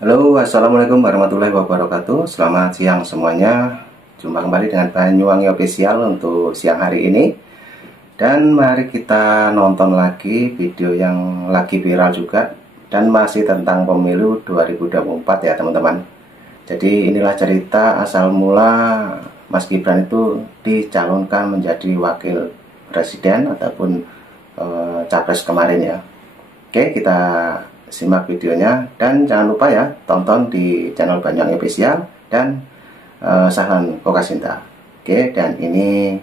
Halo, assalamualaikum warahmatullahi wabarakatuh. Selamat siang semuanya. Jumpa kembali dengan Banyuwangi Official untuk siang hari ini. Dan mari kita nonton lagi video yang lagi viral juga, dan masih tentang pemilu 2024 ya teman-teman. Jadi inilah cerita asal mula Mas Gibran itu dicalonkan menjadi wakil presiden ataupun capres kemarin ya. Oke, kita simak videonya, dan jangan lupa ya tonton di channel Banyuwangi Official dan Sahlan Kokasinta. Oke, dan ini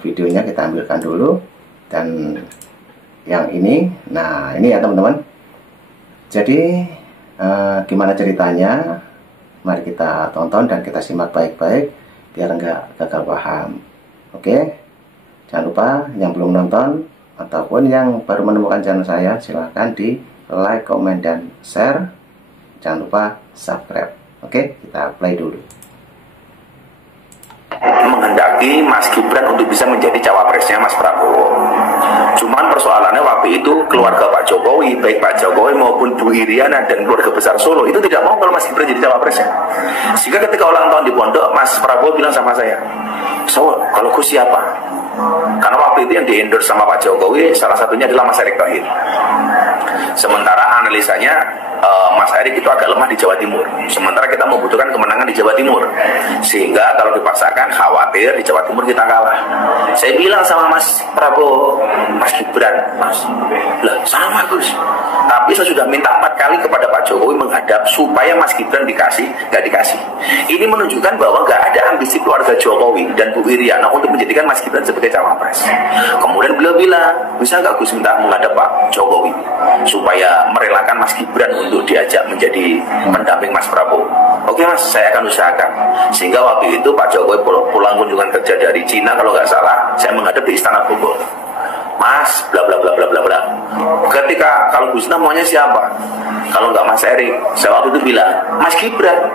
videonya kita ambilkan dulu, dan yang ini, nah ini ya teman-teman. Jadi gimana ceritanya, mari kita tonton dan kita simak baik-baik biar nggak gagal paham. Oke, jangan lupa yang belum nonton ataupun yang baru menemukan channel saya, silahkan di like, komen, dan share. Jangan lupa subscribe. Oke, kita play dulu. Menghendaki Mas Gibran untuk bisa menjadi cawapresnya Mas Prabowo. Cuman persoalannya waktu itu keluarga Pak Jokowi, baik Pak Jokowi maupun Bu Iriana dan keluarga besar Solo itu tidak mau kalau Mas Gibran jadi cawapresnya. Sehingga ketika ulang tahun di pondok, Mas Prabowo bilang sama saya, "So, kalau Gus siapa?" Karena waktu itu yang di-endorse sama Pak Jokowi salah satunya adalah Mas Erick Thohir. Sementara analisanya Mas Erick itu agak lemah di Jawa Timur. Sementara kita membutuhkan kemenangan di Jawa Timur. Sehingga kalau dipaksakan khawatir di Jawa Timur kita kalah. Saya bilang sama Mas Prabowo, Mas Gibran, Mas, lah sama Gus. Tapi saya sudah minta 4 kali kepada Pak Jokowi menghadap supaya Mas Gibran dikasih, nggak dikasih. Ini menunjukkan bahwa nggak ada ambisi keluarga Jokowi dan Bu Iriana untuk menjadikan Mas Gibran sebagai cawapres. Kemudian beliau bilang, bisa nggak Gus minta menghadap Pak Jokowi supaya merelakan Mas Gibran untuk diajak menjadi pendamping Mas Prabowo. Oke Mas, saya akan usahakan. Sehingga waktu itu Pak Jokowi pulang kunjungan kerja dari Cina kalau nggak salah, saya menghadap di Istana Bogor. Mas, bla bla bla bla bla bla. Ketika kalau Gus maunya siapa? Kalau nggak Mas Erick, saya waktu itu bilang Mas Gibran.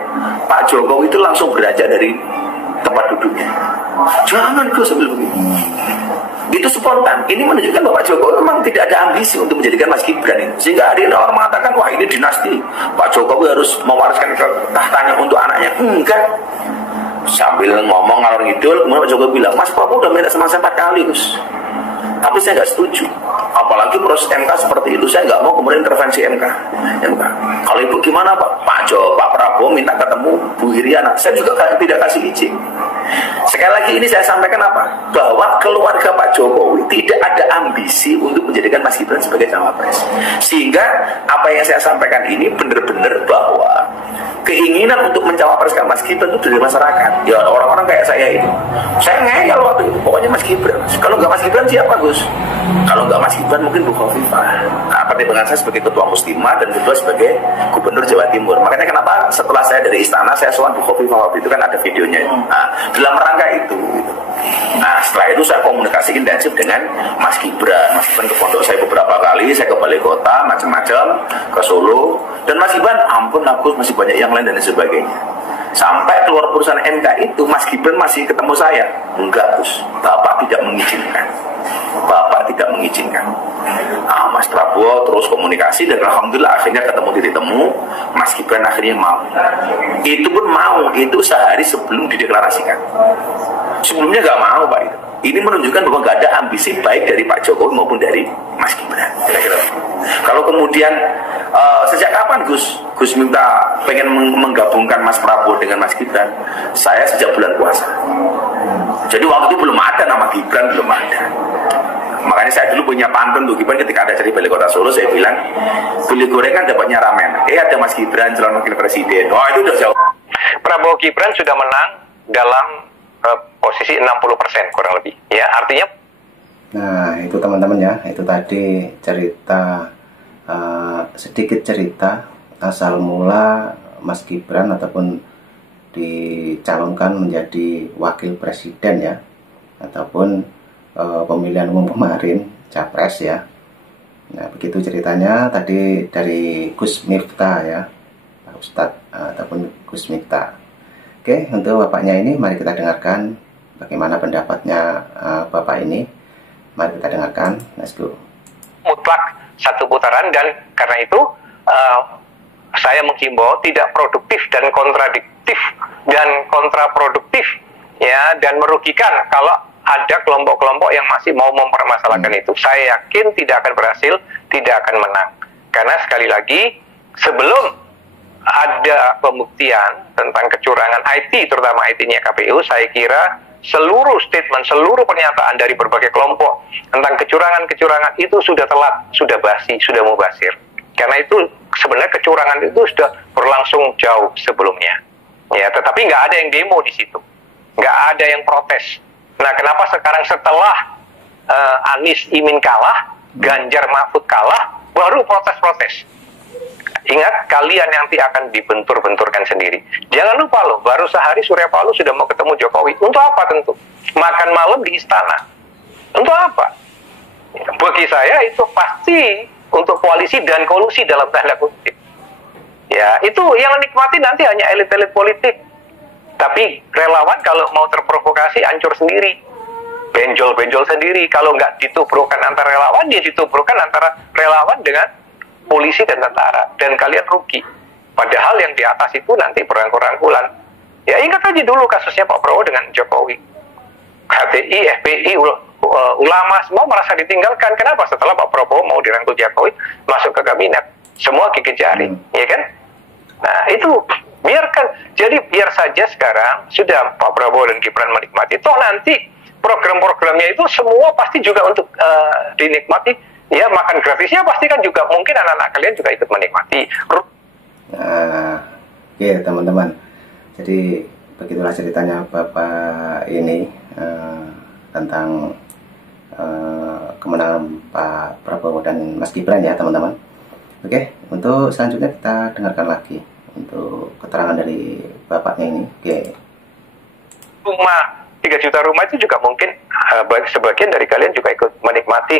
Pak Jokowi itu langsung beranjak dari tempat duduknya. Jangan Gus, sambil begitu. Itu spontan. Ini menunjukkan bahwa Pak Jokowi memang tidak ada ambisi untuk menjadikan Mas Gibran ini. Sehingga ada orang mengatakan, wah ini dinasti, Pak Jokowi harus mewariskan tahtanya untuk anaknya. Enggak. Sambil ngomong ngalor ngidul, kemudian Pak Jokowi bilang, Mas Prabowo udah minta sama saya 4 kali Gus, tapi saya nggak setuju. Apalagi proses MK seperti itu, saya nggak mau kemudian intervensi MK. Kalau ibu gimana Pak Prabowo minta ketemu Bu Iriana, saya juga tidak kasih izin. Sekali lagi ini saya sampaikan apa? Bahwa keluarga Pak Jokowi tidak ada ambisi untuk menjadikan Mas Gibran sebagai cawapres. Sehingga apa yang saya sampaikan ini benar-benar bahwa keinginan untuk mencawapreskan Mas Gibran itu dari masyarakat. Ya orang-orang kayak saya itu. Saya ngeyel waktu itu, pokoknya Mas Gibran. Kalau nggak Mas Gibran siapa Gus? Kalau nggak Mas Gibran mungkin Bu Khofifah. Nah, pertimbangan saya sebagai ketua Muslimah dan kedua sebagai gubernur Jawa Timur. Makanya kenapa setelah saya dari istana saya soal Bu Khofifah waktu itu kan ada videonya. Nah, dalam rangka itu. Nah, setelah itu saya komunikasi intensif dengan Mas Gibran. Mas Gibran ke pondok saya beberapa kali, saya ke balai kota, macam-macam, ke Solo. Dan Mas Gibran, ampun aku masih banyak yang lain dan sebagainya. Sampai keluar putusan MK itu, Mas Gibran masih ketemu saya. Enggak Gus, Bapak tidak mengizinkan. Bapak tidak mengizinkan. Nah, Mas Prabowo terus komunikasi dan alhamdulillah akhirnya ketemu titik temu. Mas Gibran akhirnya mau. Itu pun mau, itu sehari sebelum dideklarasikan. Sebelumnya nggak mau Pak itu. Ini menunjukkan bahwa nggak ada ambisi baik dari Pak Jokowi maupun dari Mas Gibran. Kira-kira. Kalau kemudian sejak kapan Gus minta pengen menggabungkan Mas Prabowo dengan Mas Gibran? Saya sejak bulan puasa. Jadi waktu itu belum ada nama Gibran, belum ada. Makanya saya dulu punya pantun tuh Gibran ketika ada dari balai kota Solo, saya bilang beli gorengan dapatnya ramen. Ada Mas Gibran calon wakil presiden. Wah itu udah jauh. Prabowo Gibran sudah menang dalam posisi 60% kurang lebih. Ya, artinya. Nah itu teman-teman ya, itu tadi cerita, sedikit cerita asal mula Mas Gibran ataupun dicalonkan menjadi wakil presiden ya, ataupun pemilihan umum kemarin capres ya. Nah begitu ceritanya tadi dari Gus Miftah ya, Pak Ustadz ataupun Gus Miftah. Oke, untuk bapaknya ini mari kita dengarkan bagaimana pendapatnya bapak ini. Mari kita dengarkan, let's go. Mutlak 1 putaran, dan karena itu saya menghimbau tidak produktif dan kontradiktif dan kontraproduktif ya, dan merugikan kalau ada kelompok-kelompok yang masih mau mempermasalahkan itu. Saya yakin tidak akan berhasil, tidak akan menang. Karena sekali lagi, sebelum ada pembuktian tentang kecurangan IT, terutama IT-nya KPU, saya kira seluruh statement, seluruh pernyataan dari berbagai kelompok tentang kecurangan-kecurangan itu sudah telat, sudah basi, sudah mubazir. Karena itu sebenarnya kecurangan itu sudah berlangsung jauh sebelumnya. Ya, tetapi nggak ada yang demo di situ, nggak ada yang protes. Nah, kenapa sekarang setelah Anies Imin kalah, Ganjar Mahfud kalah, baru protes-protes? Ingat, kalian nanti akan dibentur-benturkan sendiri. Jangan lupa loh, baru sehari Surya Paloh sudah mau ketemu Jokowi. Untuk apa tentu? Makan malam di istana. Untuk apa? Bagi saya itu pasti untuk koalisi dan kolusi dalam tanda kutip. Ya, itu yang nikmati nanti hanya elit-elit politik. Tapi relawan kalau mau terprovokasi hancur sendiri. Benjol-benjol sendiri. Kalau nggak ditubrukkan antara relawan, dia ditubrukkan antara relawan dengan polisi dan tentara, dan kalian rugi. Padahal yang di atas itu nanti berangkul-rangkulan. Ya, ingat aja dulu kasusnya Pak Prabowo dengan Jokowi. HTI, FPI, ulama semua merasa ditinggalkan. Kenapa? Setelah Pak Prabowo mau dirangkul Jokowi masuk ke kabinet, semua gigit jari, ya kan? Nah, itu biarkan. Jadi biar saja sekarang sudah Pak Prabowo dan Gibran menikmati. Toh nanti program-programnya itu semua pasti juga untuk dinikmati. Ya, makan gratisnya pasti kan juga mungkin anak-anak kalian juga ikut menikmati. Nah, oke teman-teman. Jadi begitulah ceritanya Bapak ini tentang kemenangan Pak Prabowo dan Mas Gibran ya teman-teman. Oke, untuk selanjutnya kita dengarkan lagi untuk keterangan dari bapaknya ini. Oke. Rumah 3 juta rumah itu juga mungkin sebagian dari kalian juga ikut menikmati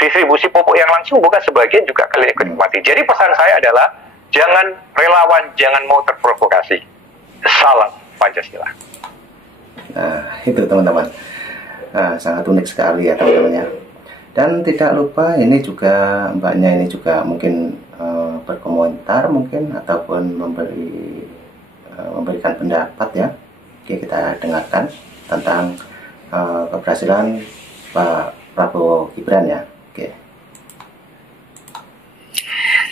distribusi pupuk yang langsung, bukan sebagian juga kalian ikut menikmati. Jadi pesan saya adalah jangan relawan, jangan mau terprovokasi. Salam Pancasila. Nah, itu teman-teman. Nah, sangat unik sekali ya teman-teman ya. Dan tidak lupa ini juga mbaknya ini juga mungkin berkomentar mungkin ataupun memberikan pendapat ya. Oke, kita dengarkan tentang keberhasilan Pak Prabowo Gibran ya. Oke.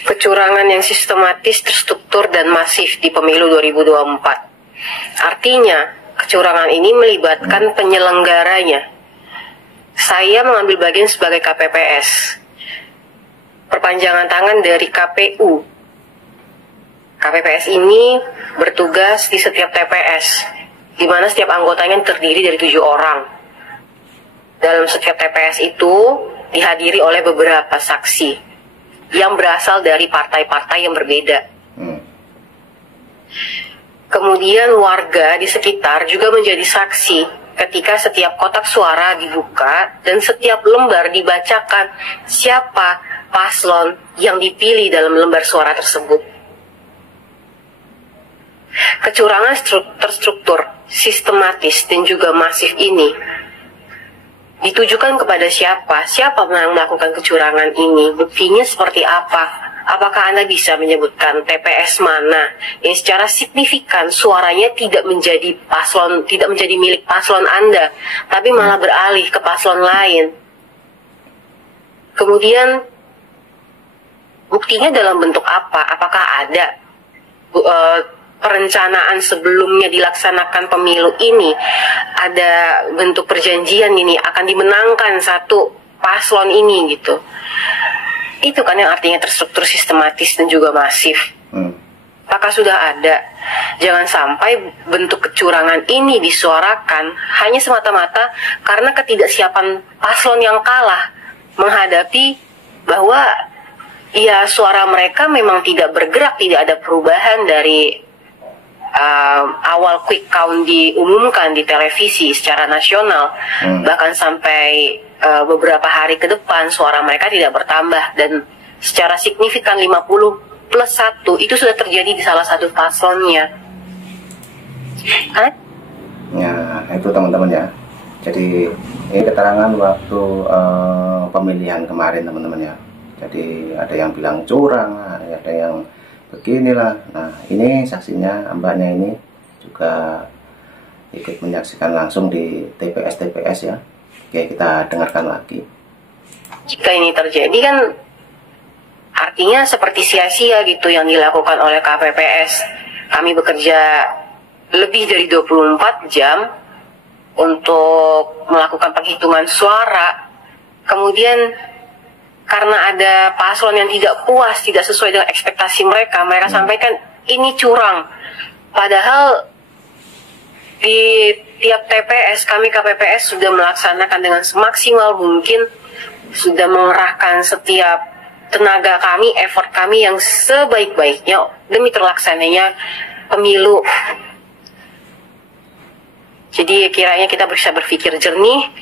Kecurangan yang sistematis, terstruktur, dan masif di pemilu 2024. Artinya, kecurangan ini melibatkan penyelenggaranya. Saya mengambil bagian sebagai KPPS. Perpanjangan tangan dari KPU. KPPS ini bertugas di setiap TPS, di mana setiap anggotanya terdiri dari 7 orang. Dalam setiap TPS itu dihadiri oleh beberapa saksi yang berasal dari partai-partai yang berbeda. Kemudian warga di sekitar juga menjadi saksi ketika setiap kotak suara dibuka dan setiap lembar dibacakan siapa paslon yang dipilih dalam lembar suara tersebut. Kecurangan terstruktur, sistematis, dan juga masif ini ditujukan kepada siapa? Siapa yang melakukan kecurangan ini? Buktinya seperti apa? Apakah Anda bisa menyebutkan TPS mana yang secara signifikan suaranya tidak menjadi milik paslon Anda, tapi malah beralih ke paslon lain? Kemudian buktinya dalam bentuk apa? Apakah ada perencanaan sebelumnya dilaksanakan pemilu ini, ada bentuk perjanjian ini akan dimenangkan satu paslon ini gitu. Itu kan yang artinya terstruktur, sistematis, dan juga masif. Apakah sudah ada? Jangan sampai bentuk kecurangan ini disuarakan hanya semata-mata karena ketidaksiapan paslon yang kalah menghadapi bahwa ya suara mereka memang tidak bergerak, tidak ada perubahan dari awal quick count diumumkan di televisi secara nasional, bahkan sampai beberapa hari ke depan suara mereka tidak bertambah, dan secara signifikan 50+1 itu sudah terjadi di salah satu paslonnya. Ya, itu teman-teman ya. Jadi ini keterangan waktu pemilihan kemarin teman-teman ya. Jadi ada yang bilang curang, ada yang beginilah. Nah, ini saksinya, mbaknya ini juga ikut menyaksikan langsung di TPS ya. Oke, kita dengarkan lagi. Jika ini terjadi kan artinya seperti sia-sia gitu yang dilakukan oleh KPPS. Kami bekerja lebih dari 24 jam untuk melakukan penghitungan suara. Kemudian karena ada paslon yang tidak puas, tidak sesuai dengan ekspektasi mereka, mereka sampaikan ini curang. Padahal di tiap TPS, kami KPPS sudah melaksanakan dengan semaksimal mungkin, sudah mengerahkan setiap tenaga kami, effort kami yang sebaik-baiknya demi terlaksananya pemilu. Jadi kiranya kita bisa berpikir jernih,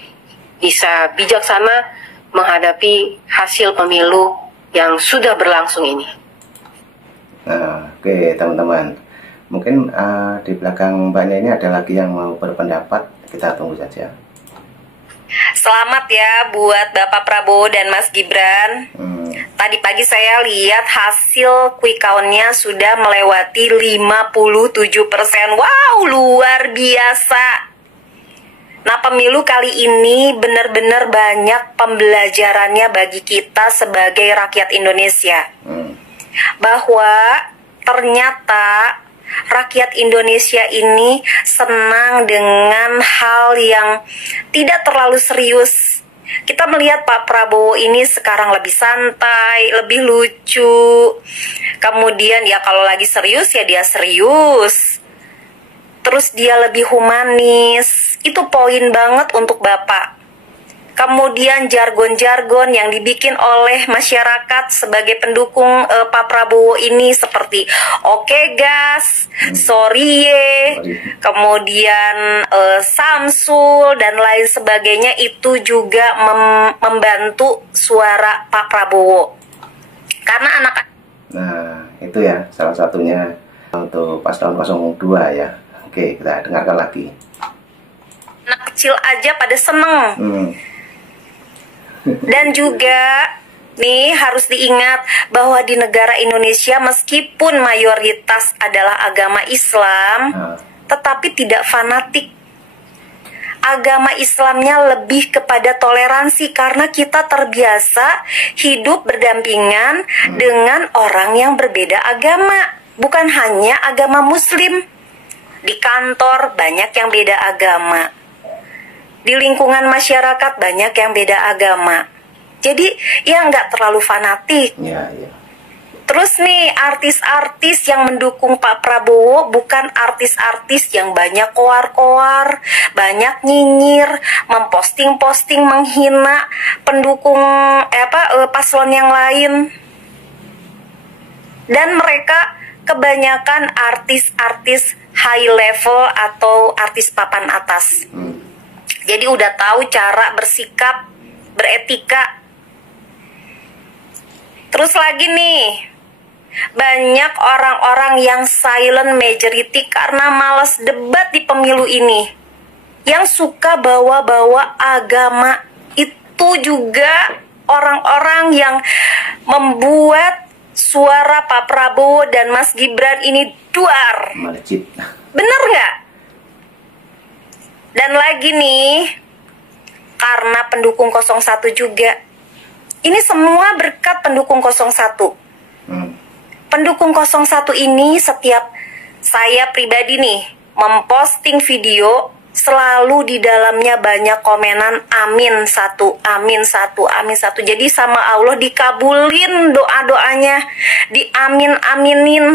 bisa bijaksana menghadapi hasil pemilu yang sudah berlangsung ini. Nah, oke teman-teman. Mungkin di belakang mbaknya ini ada lagi yang mau berpendapat, kita tunggu saja. Selamat ya buat Bapak Prabowo dan Mas Gibran. Tadi pagi saya lihat hasil quick count-nya sudah melewati 57%. Wow, luar biasa. Nah, pemilu kali ini benar-benar banyak pembelajarannya bagi kita sebagai rakyat Indonesia. Bahwa ternyata rakyat Indonesia ini senang dengan hal yang tidak terlalu serius. Kita melihat Pak Prabowo ini sekarang lebih santai, lebih lucu. Kemudian ya kalau lagi serius ya dia serius. Terus dia lebih humanis. Itu poin banget untuk Bapak. Kemudian jargon-jargon yang dibikin oleh masyarakat sebagai pendukung Pak Prabowo ini seperti oke gas, sorry ye, kemudian Samsul dan lain sebagainya itu juga membantu suara Pak Prabowo. Karena Nah, itu ya salah satunya untuk paslon 02 ya. Oke, kita dengarkan lagi. anak kecil aja pada seneng. Dan juga nih harus diingat bahwa di negara Indonesia meskipun mayoritas adalah agama Islam, tetapi tidak fanatik. Agama Islamnya lebih kepada toleransi karena kita terbiasa hidup berdampingan dengan orang yang berbeda agama. Bukan hanya agama Muslim. Di kantor banyak yang beda agama. Di lingkungan masyarakat banyak yang beda agama. Jadi ya nggak terlalu fanatik. Ya. Terus nih artis-artis yang mendukung Pak Prabowo bukan artis-artis yang banyak koar-koar, banyak nyinyir, memposting-posting menghina pendukung paslon yang lain. Dan mereka kebanyakan artis-artis high level atau artis papan atas. Jadi udah tahu cara bersikap, beretika. Terus lagi nih, banyak orang-orang yang silent majority karena malas debat di pemilu ini. Yang suka bawa-bawa agama. Itu juga orang-orang yang membuat suara Pak Prabowo dan Mas Gibran ini duar. Melejit. Bener nggak? Dan lagi nih, karena pendukung 01 juga. Ini semua berkat pendukung 01. Pendukung 01 ini setiap saya pribadi nih memposting video, selalu di dalamnya banyak komenan amin satu, amin satu, amin satu. Jadi sama Allah dikabulin doa-doanya, diamin-aminin.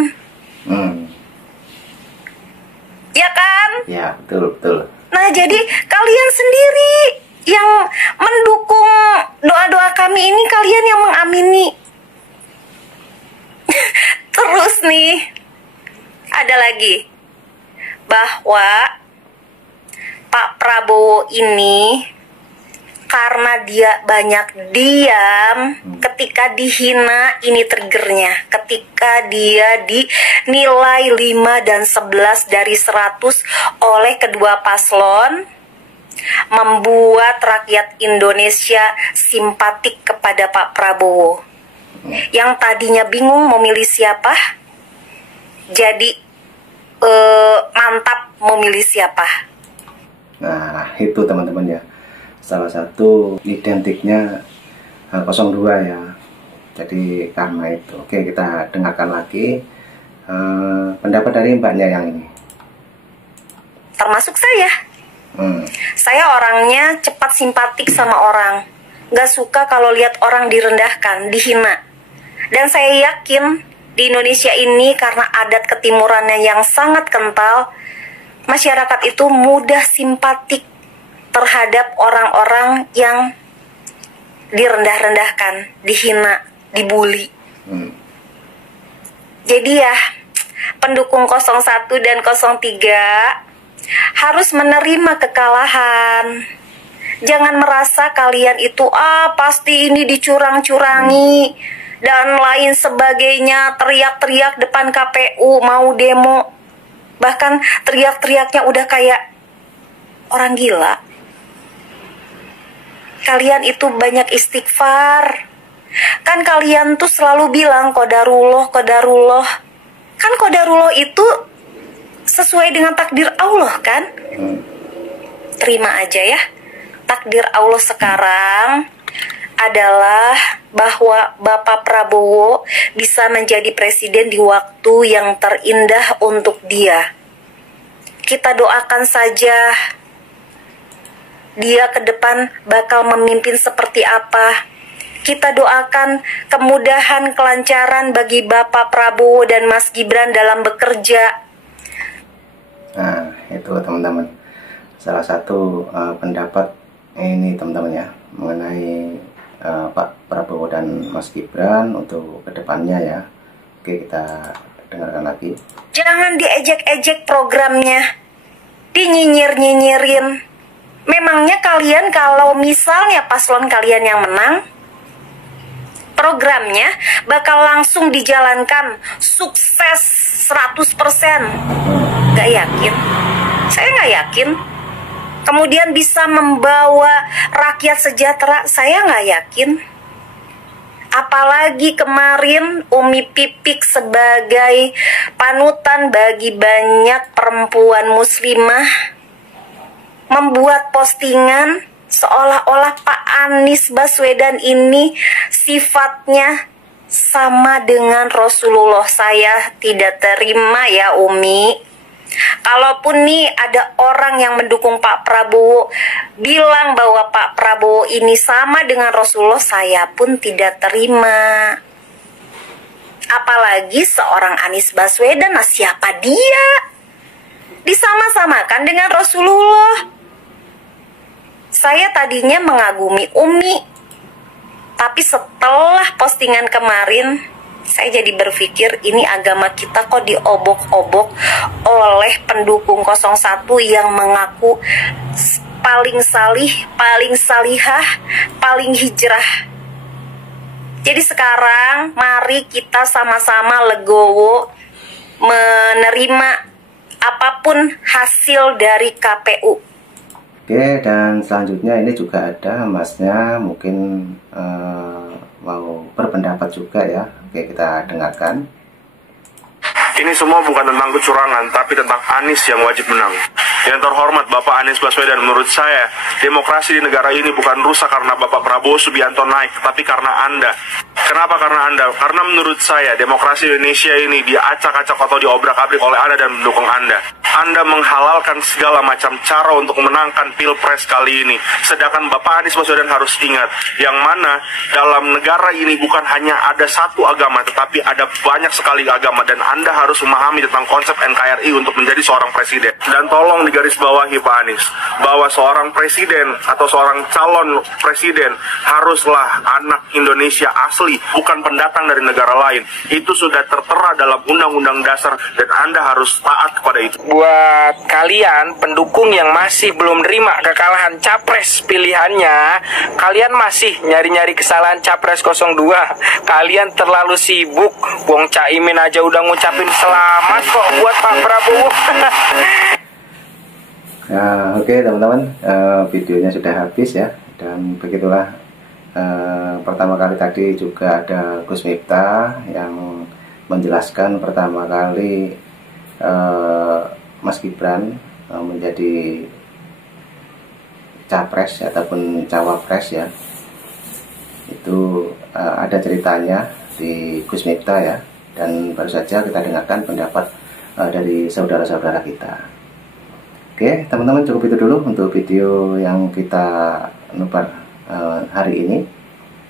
Ya kan? Ya, betul. Nah, jadi kalian sendiri yang mendukung doa-doa kami ini, kalian yang mengamini. Terus nih, ada lagi. Bahwa Pak Prabowo ini karena dia banyak diam, ketika dihina ini triggernya. Ketika dia dinilai 5 dan 11 dari 100 oleh kedua paslon, membuat rakyat Indonesia simpatik kepada Pak Prabowo. Yang tadinya bingung mau milih siapa, jadi mantap memilih siapa. Nah, itu teman-teman ya. Salah satu identiknya 02 ya. Jadi karena itu, oke, kita dengarkan lagi pendapat dari mbaknya yang ini. Termasuk saya. Saya orangnya cepat simpatik sama orang. Gak suka kalau lihat orang direndahkan, dihina. Dan saya yakin di Indonesia ini karena adat ketimurannya yang sangat kental, masyarakat itu mudah simpatik terhadap orang-orang yang direndah-rendahkan, dihina, dibully. Jadi ya, pendukung 01 dan 03 harus menerima kekalahan. Jangan merasa kalian itu pasti ini dicurang-curangi dan lain sebagainya, teriak-teriak depan KPU mau demo. Bahkan teriak-teriaknya udah kayak orang gila. Kalian itu banyak istighfar. Kan kalian tuh selalu bilang qadarullah, qadarullah. Kan qadarullah itu sesuai dengan takdir Allah kan? Terima aja ya. Takdir Allah sekarang adalah bahwa Bapak Prabowo bisa menjadi presiden di waktu yang terindah untuk dia. Kita doakan saja dia ke depan bakal memimpin seperti apa. Kita doakan kemudahan, kelancaran bagi Bapak Prabowo dan Mas Gibran dalam bekerja. Nah, itu teman-teman. Salah satu pendapat ini teman-teman ya, mengenai Pak Prabowo dan Mas Gibran untuk kedepannya ya. Oke, kita dengarkan lagi. Jangan diejek-ejek programnya, dinyinyir-nyinyirin. Memangnya kalian kalau misalnya paslon kalian yang menang, programnya bakal langsung dijalankan sukses 100%? Gak yakin. Saya gak yakin. Kemudian bisa membawa rakyat sejahtera, saya gak yakin. Apalagi kemarin Umi Pipik sebagai panutan bagi banyak perempuan muslimah membuat postingan seolah-olah Pak Anies Baswedan ini sifatnya sama dengan Rasulullah. Saya tidak terima ya Umi. Kalaupun nih ada orang yang mendukung Pak Prabowo bilang bahwa Pak Prabowo ini sama dengan Rasulullah, saya pun tidak terima. Apalagi seorang Anies Baswedan, siapa dia? Disama-samakan dengan Rasulullah. Saya tadinya mengagumi Umi, tapi setelah postingan kemarin, saya jadi berpikir ini agama kita kok diobok-obok oleh pendukung 01 yang mengaku paling salih, paling salihah, paling hijrah. Jadi sekarang mari kita sama-sama legowo menerima apapun hasil dari KPU. Oke, dan selanjutnya ini juga ada masnya mungkin mau berpendapat juga ya. Oke, kita dengarkan. Ini semua bukan tentang kecurangan, tapi tentang Anies yang wajib menang. Yang terhormat Bapak Anies Baswedan, menurut saya, demokrasi di negara ini bukan rusak karena Bapak Prabowo Subianto naik, tapi karena Anda. Kenapa karena Anda? Karena menurut saya, demokrasi Indonesia ini diacak-acak atau diobrak-abrik oleh Anda dan mendukung Anda. Anda menghalalkan segala macam cara untuk menangkan Pilpres kali ini. Sedangkan Bapak Anies Baswedan harus ingat, yang mana dalam negara ini bukan hanya ada satu agama, tetapi ada banyak sekali agama, dan Anda harus memahami tentang konsep NKRI untuk menjadi seorang presiden. Dan tolong digarisbawahi Pak Anies, bahwa seorang presiden atau seorang calon presiden haruslah anak Indonesia asli, bukan pendatang dari negara lain. Itu sudah tertera dalam Undang-Undang Dasar dan Anda harus taat kepada itu. Buat kalian pendukung yang masih belum terima kekalahan capres pilihannya, kalian masih nyari-nyari kesalahan capres 02. Kalian terlalu sibuk. Wong Caimin aja udah ngucapin selamat kok buat Pak Prabowo. Nah, oke teman-teman, videonya sudah habis ya. Dan begitulah, pertama kali tadi juga ada Gus Miftah yang menjelaskan pertama kali Mas Gibran menjadi capres ataupun cawapres ya, itu ada ceritanya di Gus Miftah ya, dan baru saja kita dengarkan pendapat dari saudara-saudara kita. Oke teman-teman, cukup itu dulu untuk video yang kita nobar hari ini.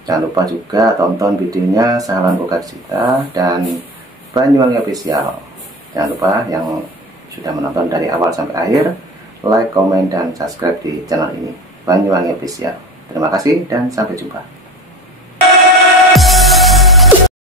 Jangan lupa juga tonton videonya Sahlan Kokacita dan Banyuwangi Official. Jangan lupa yang sudah menonton dari awal sampai akhir, like, komen, dan subscribe di channel ini Banyuwangi Official. Terima kasih dan sampai jumpa.